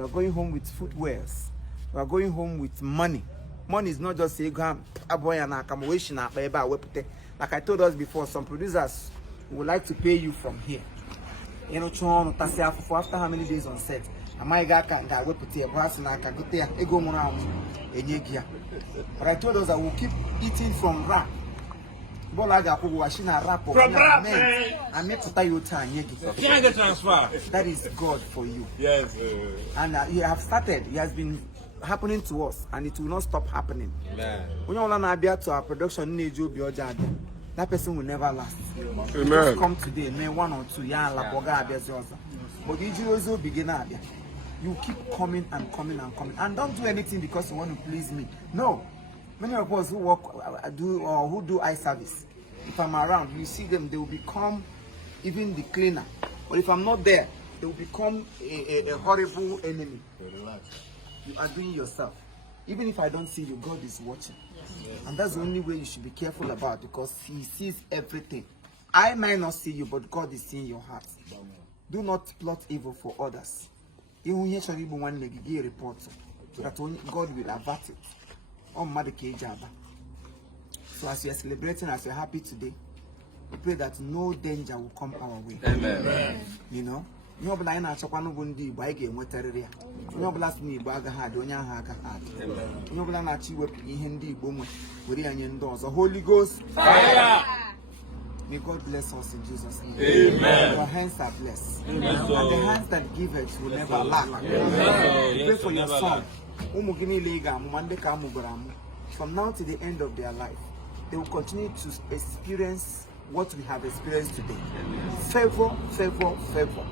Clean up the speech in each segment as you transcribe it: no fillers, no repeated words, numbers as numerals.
We are going home with footwears. We are going home with money. Money is not just a gram. Like I told us before, some producers would like to pay you from here. You know, for after how many days on set? But I told us that we'll keep eating from rap. That is God for you. Yes. And you have started. It has been happening to us, and it will not stop happening. When you want to to our production, that person will never last. Amen. Just come today, may 1 or 2 but you begin. You keep coming and coming and coming, and don't do anything because you want to please me. No, many of us who work who do eye service, if I'm around, you see them, they will become even the cleaner. But if I'm not there, they will become a horrible enemy. You are doing yourself. Even if I don't see you, God is watching. And that's the only way you should be careful about, because He sees everything. I might not see you, but God is seeing your heart. Do not plot evil for others. Even shall even one leg report so that God will avert it. So as you are celebrating, as you are happy today, we pray that no danger will come our way. Amen. You know? You have line at Chapano Bundi by game with area. You have last me baga had on your haga had. You have not you in Hindi boom with the onion doors. The Holy Ghost fire. May God bless us in Jesus' name. Amen. Your hands are blessed. Amen. And the hands that give it will never lack. Amen. Pray for your son. From now to the end of their life, they will continue to experience what we have experienced today. Favor, favor, favor.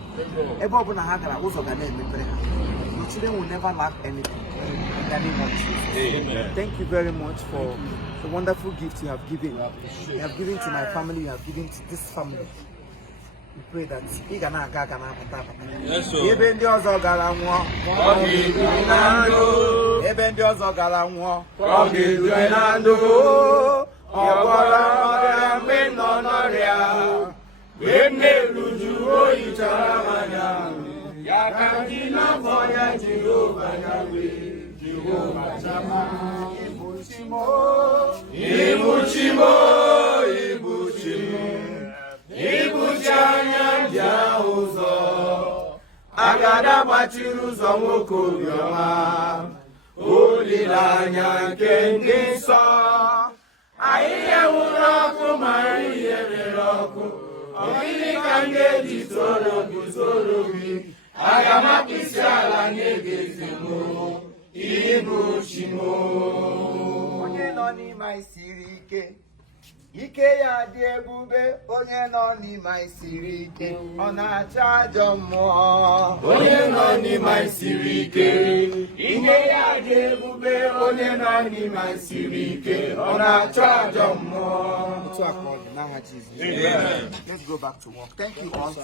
Your children will never lack anything. In the name of Jesus. Amen. Thank you very much for the wonderful gift you have given. You have given to my family, you have given to this family. We pray that Agada bachiru zongo bioma olilanya kendiso aiye uroku mariye roku obili kange disorobi agama pisala nyegezemo ibuchimo onye no ni maisirike ike ya dị ebube onye nọ n'ime isiri ike ọ na-acha ajọ mmụọ onye nọ n'ime isiri ike ike ya dị ebube onye nọ n'ime isiri ike ọ na-acha ajọ mmụọ. Let's go back to work. Thank you all.